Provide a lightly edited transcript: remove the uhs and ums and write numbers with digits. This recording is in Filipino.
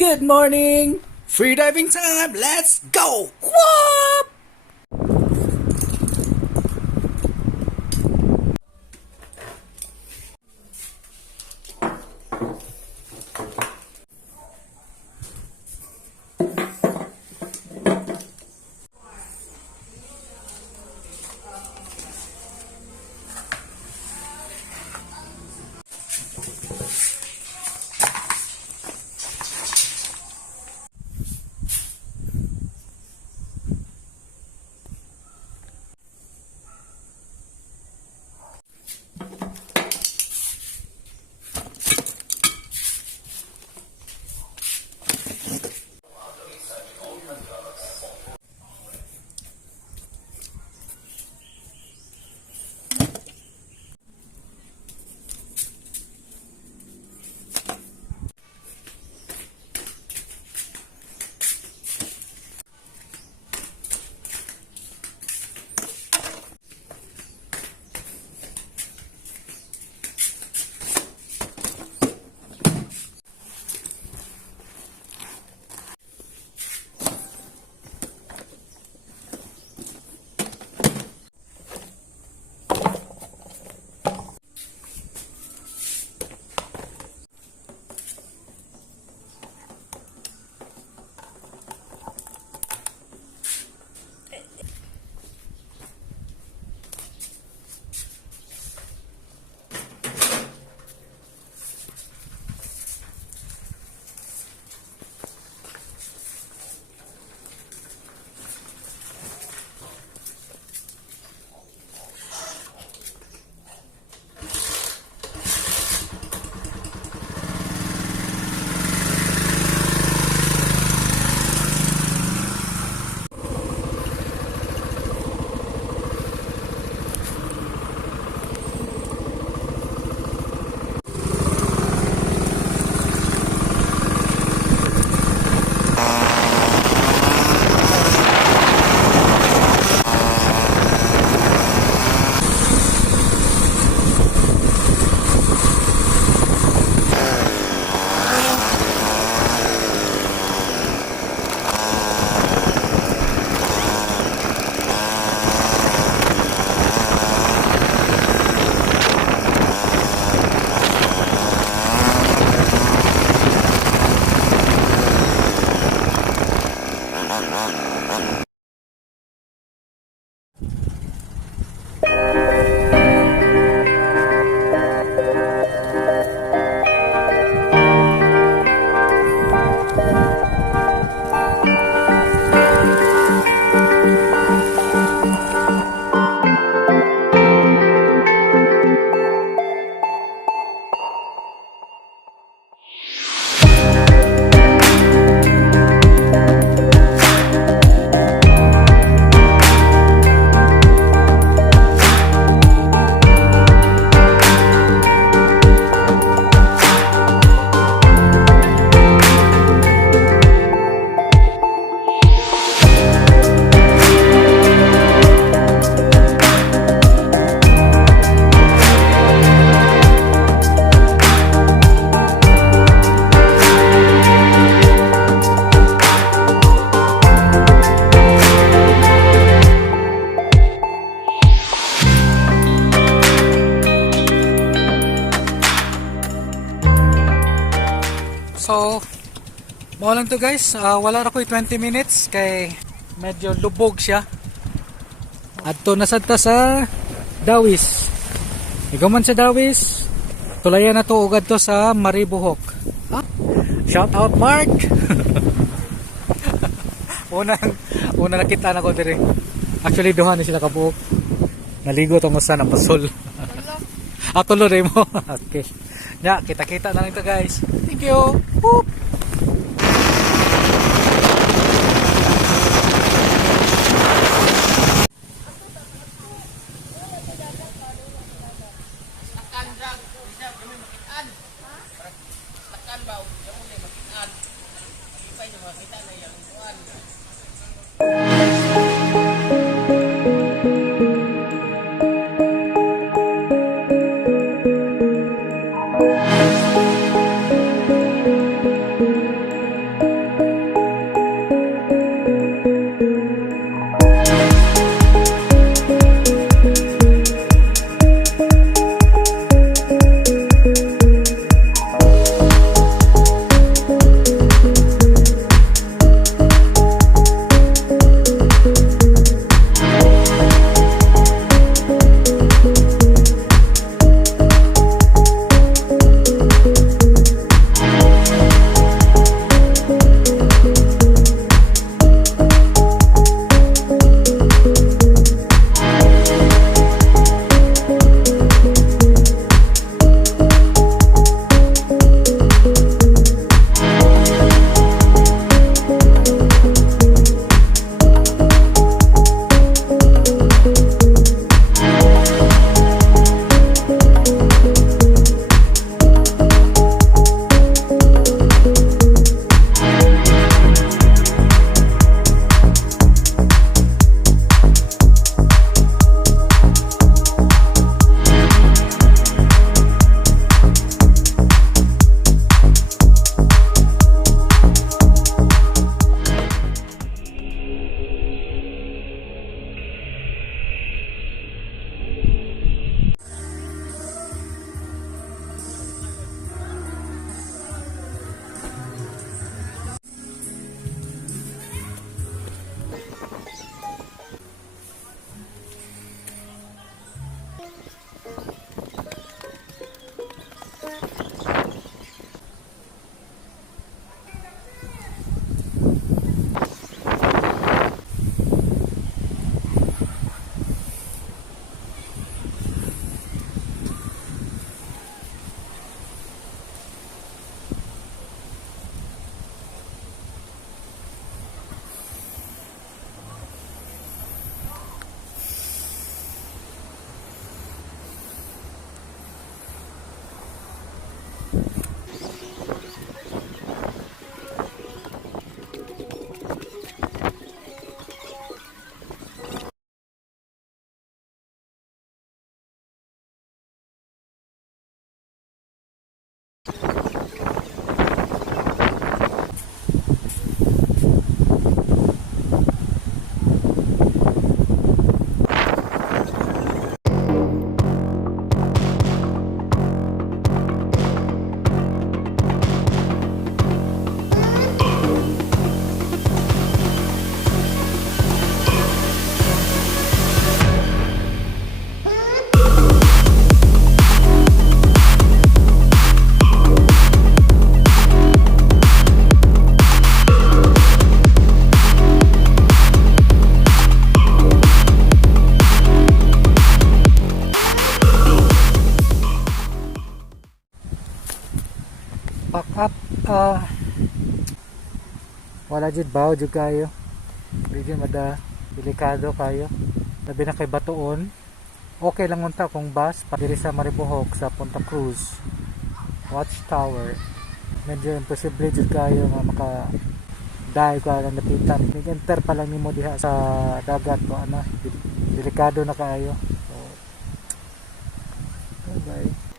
Good morning! Free diving time! Let's go! Whoop! So, mo lang to guys, wala na ko 20 minutes kay medyo lubog siya. Adto na sad ta sa Dawis. Iguman sa Dawis, tulayan na to ugad to sa Maribojoc. Shout out Mark. una nakita na ko dire. Actually duha ni sila kabuok. Naligo tong usa na pasol. Tulo rin mo. Okay. Ya, kita-kita na lang ito guys. Thank you. Whoop. Pack up, wala jud bawo jud kayo, medyo delikado kayo, labi na kay batuon. Okay lang unta kung bus diri sa Maribojoc sa Punta Cruz Watchtower, medyo imposible jud kayo nga maka dahil ka lang napitan, nag-enter pa lang nimo diha sa dagat ko delikado na kayo. So, bye.